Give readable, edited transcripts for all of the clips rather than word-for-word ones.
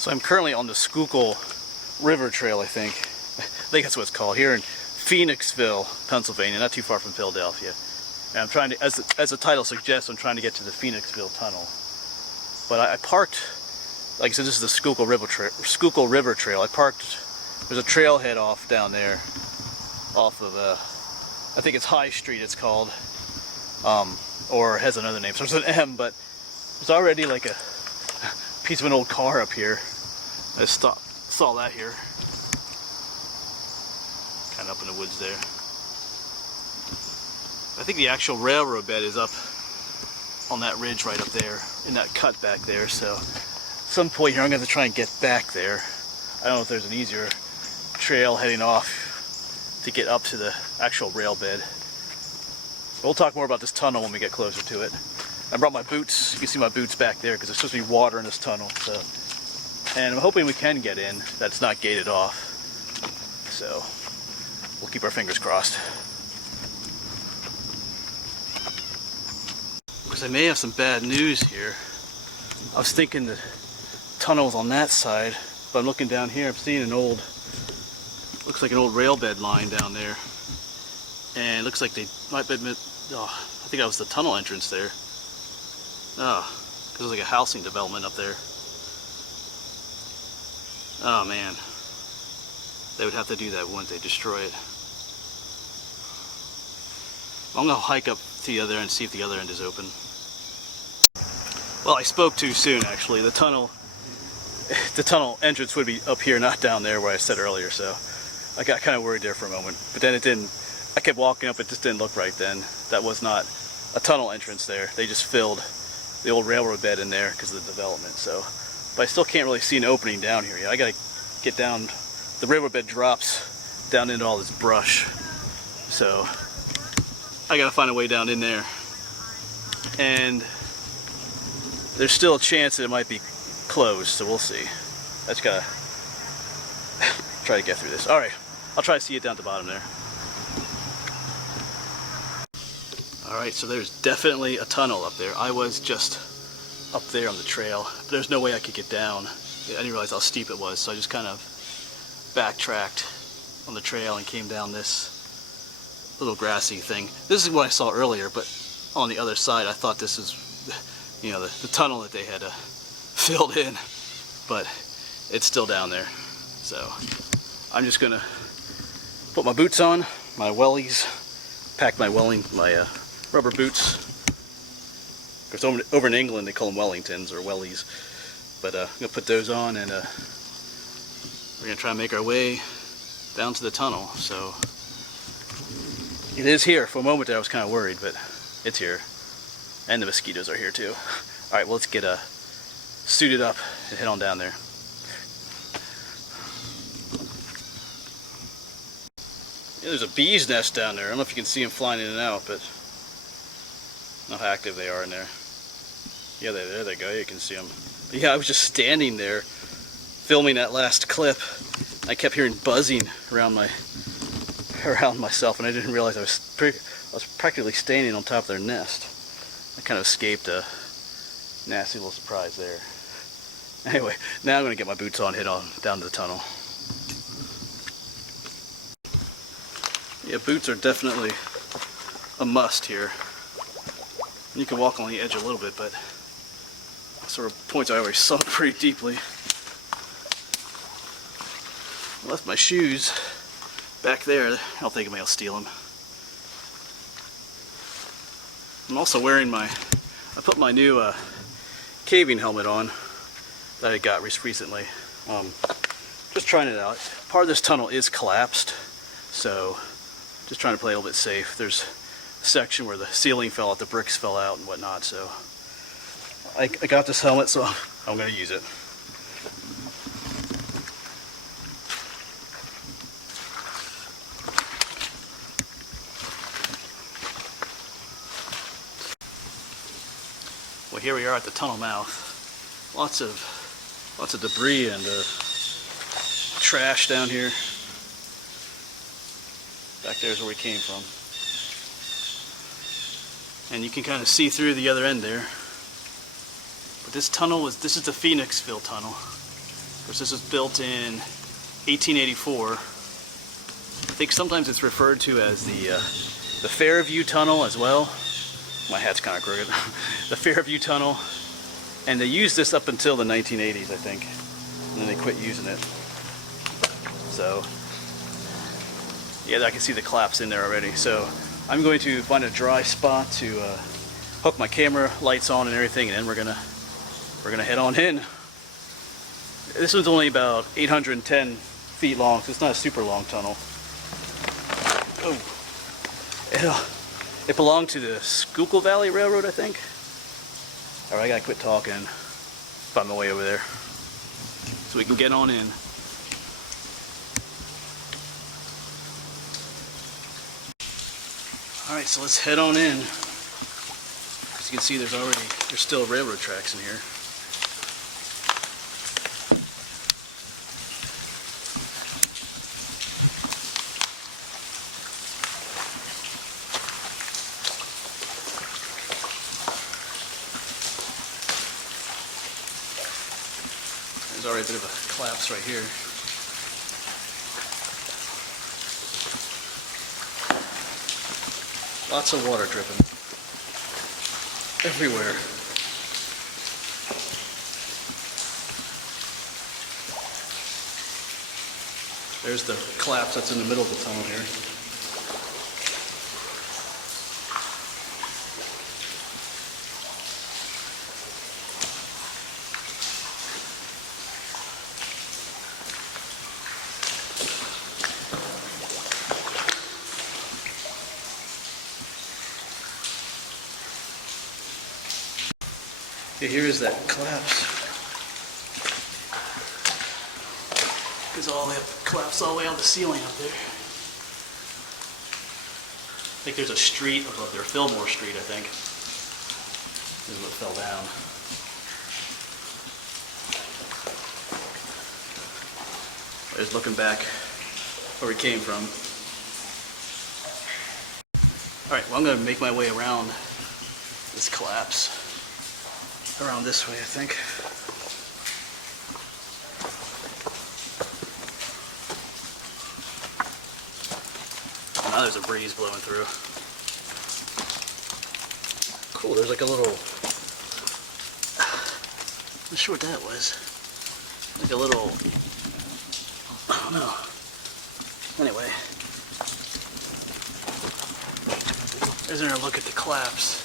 So I'm currently on the Schuylkill River Trail, I think. I think that's what it's called, here in Pheonixville, Pennsylvania, not too far from Philadelphia. And I'm trying to, as the title suggests, I'm trying to get to the Pheonixville Tunnel. But I parked, like I said, this is the Schuylkill River Trail. I parked, there's a trailhead off down there, off of, I think it's High Street it's called, or it has another name, so there's an M, but there's already like a piece of an old car up here. I saw that here, kind of up in the woods there. I think the actual railroad bed is up on that ridge right up there, in that cut back there, so at some point here I'm going to try and get back there. I don't know if there's an easier trail heading off to get up to the actual rail bed. We'll talk more about this tunnel when we get closer to it. I brought my boots. You can see my boots back there because there's supposed to be water in this tunnel. So, and I'm hoping we can get in. That's not gated off. So we'll keep our fingers crossed. Because I may have some bad news here. I was thinking the tunnel's on that side, but I'm looking down here. I'm seeing an old, looks like an old rail bed line down there. And it looks like they might have been, oh, I think that was the tunnel entrance there. Oh, because there's like a housing development up there. Oh man, they would have to do that, wouldn't they? Destroy it. I'm gonna hike up to the other end, see if the other end is open. Well, I spoke too soon actually. The tunnel entrance would be up here, not down there where I said earlier, so I got kind of worried there for a moment. But then it didn't, I kept walking up, it just didn't look right then. That was not a tunnel entrance there. They just filled the old railroad bed in there because of the development. So, but I still can't really see an opening down here yet. I gotta get down. The railroad bed drops down into all this brush, so I gotta find a way down in there. And there's still a chance that it might be closed, so we'll see. I just gotta try to get through this. All right, I'll try to see it down at the bottom there. Alright, so there's definitely a tunnel up there. I was just up there on the trail. There's no way I could get down. I didn't realize how steep it was, so I just kind of backtracked on the trail and came down this little grassy thing. This is what I saw earlier, but on the other side I thought this was, you know, the tunnel that they had filled in, but it's still down there. So I'm just gonna put my boots on, my wellies, pack my rubber boots. Because over in England they call them Wellingtons or wellies. But I'm going to put those on, and we're going to try and make our way down to the tunnel. So it is here. For a moment there I was kind of worried, but it's here. And the mosquitoes are here too. Alright, well, let's get suited up and head on down there. Yeah, there's a bee's nest down there. I don't know if you can see them flying in and out, but know how active they are in there. Yeah, there they go. You can see them. But yeah, I was just standing there filming that last clip. I kept hearing buzzing around myself, and I didn't realize I was practically standing on top of their nest. I kind of escaped a nasty little surprise there. Anyway, now I'm going to get my boots on, head on down to the tunnel. Yeah, boots are definitely a must here. You can walk on the edge a little bit, but sort of points I always sunk pretty deeply. I left my shoes back there. I don't think anybody will steal them. I'm also wearing I put my new caving helmet on that I got recently. Just trying it out. Part of this tunnel is collapsed, so just trying to play a little bit safe. There's section where the ceiling fell out, the bricks fell out and whatnot, so I got this helmet, so I'm going to use it. Well, here we are at the tunnel mouth. Lots of debris and trash down here. Back there's where we came from. And you can kind of see through the other end there. But this tunnel this is the Pheonixville tunnel. This was built in 1884. I think sometimes it's referred to as the Fairview Tunnel as well. My hat's kind of crooked. The Fairview Tunnel. And they used this up until the 1980s, I think. And then they quit using it. So, yeah, I can see the claps in there already. So, I'm going to find a dry spot to hook my camera lights on and everything, and then we're gonna head on in. This one's only about 810 feet long, so it's not a super long tunnel. Oh, it belonged to the Schuylkill Valley Railroad, I think. All right, I gotta quit talking and find my way over there so we can get on in. All right, so let's head on in. As you can see, there's still railroad tracks in here. There's already a bit of a collapse right here. Lots of water dripping everywhere. There's the collapse that's in the middle of the tunnel here. Yeah, here is that collapse. Because all they have collapsed all the way on the ceiling up there. I think there's a street above there, Fillmore Street, I think. This is what fell down. There's looking back where we came from. All right, well, I'm going to make my way around this collapse. Around this way, I think. Now there's a breeze blowing through. Cool, there's like a little... I'm not sure what that was. Like a little... I don't know. Anyway. There's another look at the collapse.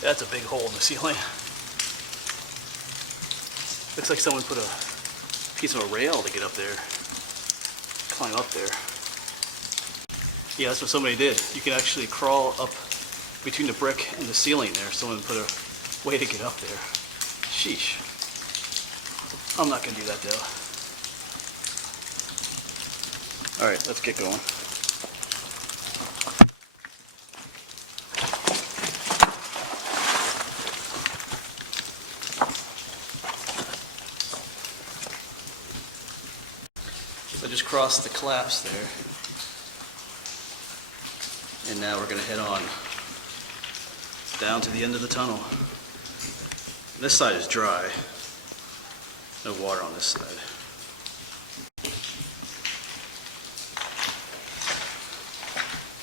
That's a big hole in the ceiling. Looks like someone put a piece of a rail to get up there, climb up there. Yeah, that's what somebody did. You can actually crawl up between the brick and the ceiling there. Someone put a way to get up there. Sheesh. I'm not gonna do that though. All right, let's get going. So just crossed the collapse there. And now we're going to head on down to the end of the tunnel. This side is dry. No water on this side.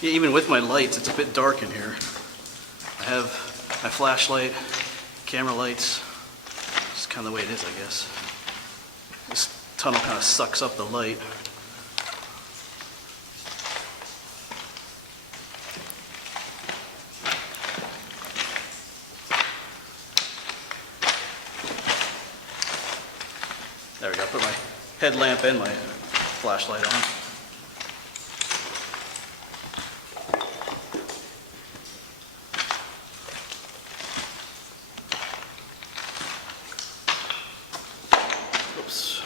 Yeah, even with my lights, it's a bit dark in here. I have my flashlight, camera lights. It's kind of the way it is, I guess. This tunnel kind of sucks up the light. There we go, put my headlamp and my flashlight on. Oops.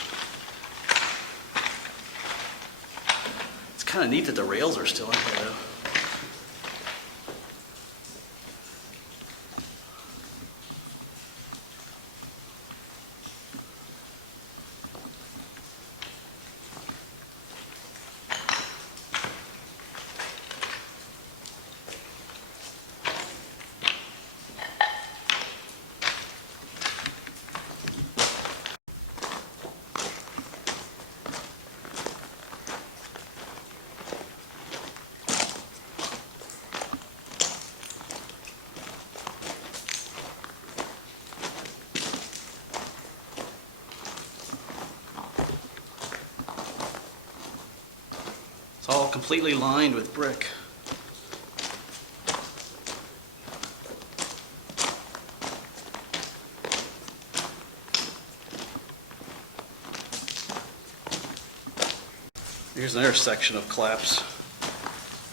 It's kind of neat that the rails are still in there though. completely lined with brick. Here's another section of collapse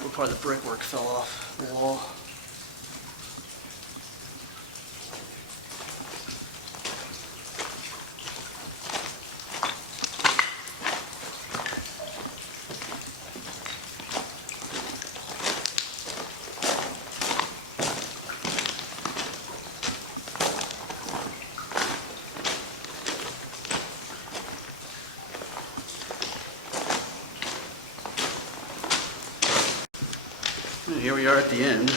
where part of the brickwork fell off the wall. And here we are at the end.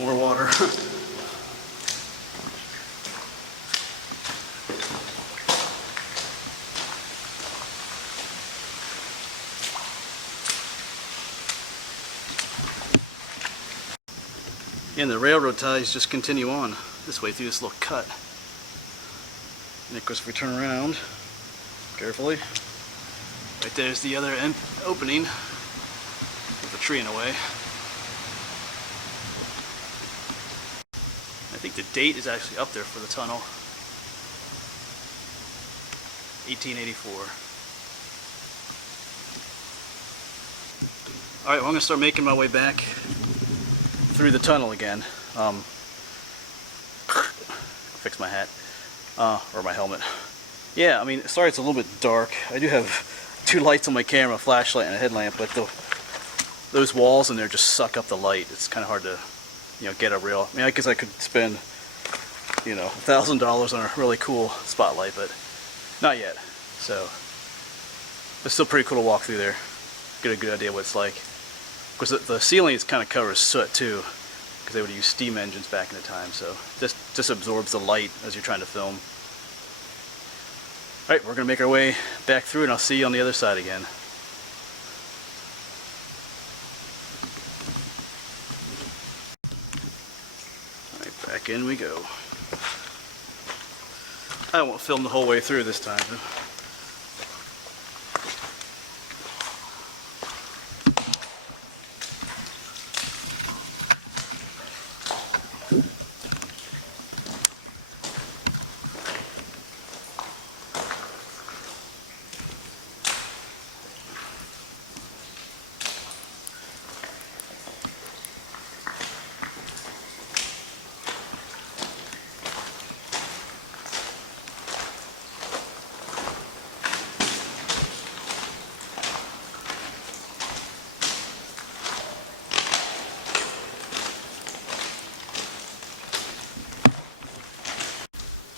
More water. And the railroad ties just continue on this way through this little cut. And of course, if we turn around carefully, right there's the other opening with the tree in the way. I think the date is actually up there for the tunnel. 1884. Alright, well, I'm going to start making my way back through the tunnel again. Fix my hat. Or my helmet. Yeah, I mean, sorry it's a little bit dark. I do have 2 lights on my camera, a flashlight and a headlamp, but those walls in there just suck up the light. It's kind of hard to, get a real... I mean, I guess I could spend, $1,000 on a really cool spotlight, but not yet. So, it's still pretty cool to walk through there. Get a good idea what it's like. Of course, the ceiling is kind of covered with soot too, because they would use steam engines back in the time, so this absorbs the light as you're trying to film. Alright, we're going to make our way back through and I'll see you on the other side again. Alright, back in we go. I won't film the whole way through this time though.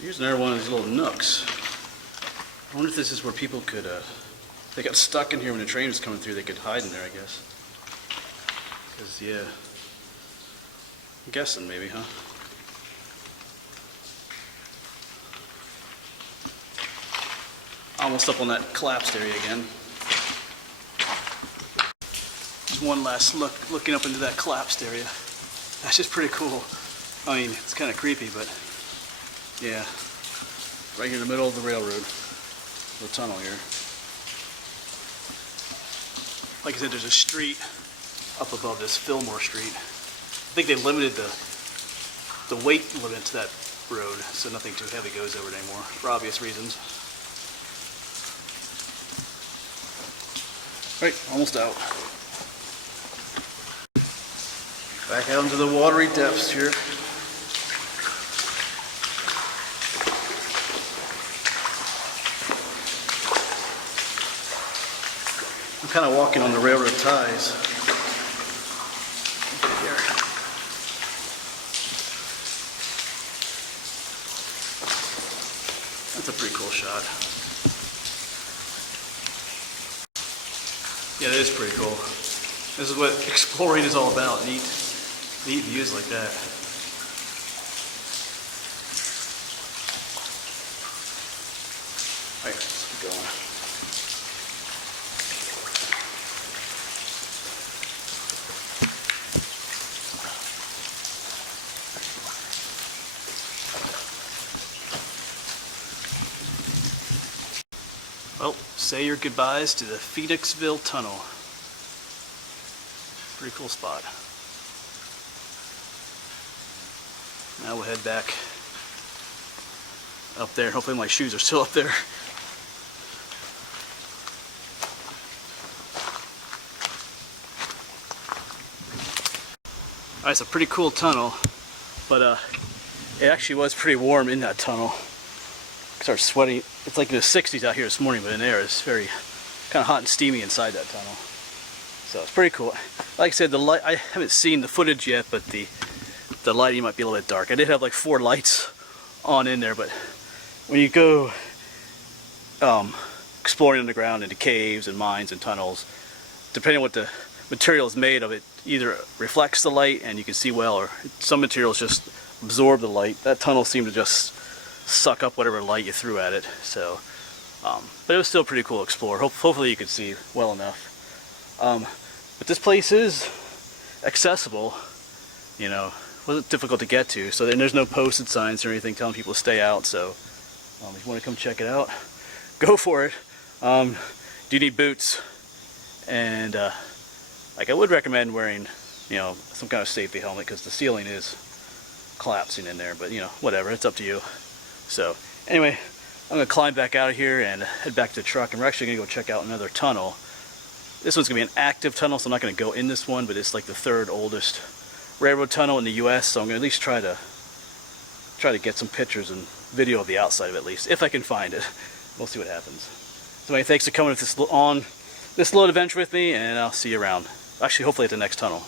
Here's another one of these little nooks. I wonder if this is where people could, they got stuck in here when the train was coming through, they could hide in there, I guess. Because, yeah, I'm guessing maybe, huh? Almost up on that collapsed area again. Just one last look, looking up into that collapsed area. That's just pretty cool. I mean, it's kind of creepy, but yeah, right here in the middle of the railroad, the tunnel here. Like I said, there's a street up above this, Fillmore Street. I think they limited the weight limit to that road, so nothing too heavy goes over it anymore, for obvious reasons. Right, almost out. Back out into the watery depths here. I'm kind of walking on the railroad ties. Here. That's a pretty cool shot. Yeah, that is pretty cool. This is what exploring is all about. Neat views like that. All right, let's keep going. say your goodbyes to the Pheonixville Tunnel. Pretty cool spot. Now we'll head back up there. Hopefully my shoes are still up there. Alright, it's a pretty cool tunnel, but it actually was pretty warm in that tunnel. I started sweating. It's like in the 60s out here this morning, but in there it's very kind of hot and steamy inside that tunnel. So it's pretty cool. Like I said, the light, I haven't seen the footage yet, but the lighting might be a little bit dark. I did have like 4 lights on in there, but when you go exploring underground into caves and mines and tunnels, depending on what the material is made of, it either reflects the light and you can see well, or some materials just absorb the light. That tunnel seemed to just suck up whatever light you threw at it. So, but it was still pretty cool to explore. Hopefully you could see well enough. But this place is accessible, you know, wasn't difficult to get to. So then there's no posted signs or anything telling people to stay out. So if you want to come check it out, go for it. Do you need boots? And like I would recommend wearing, you know, some kind of safety helmet, because the ceiling is collapsing in there. But you know, whatever, it's up to you. So anyway, I'm gonna climb back out of here and head back to the truck, and we're actually gonna go check out another tunnel. This one's gonna be an active tunnel, so I'm not gonna go in this one, but it's like the 3rd oldest railroad tunnel in the US, so I'm gonna at least try to get some pictures and video of the outside of it, at least, if I can find it. We'll see what happens. So anyway, thanks for coming on this little adventure with me, and I'll see you around. Actually, hopefully at the next tunnel.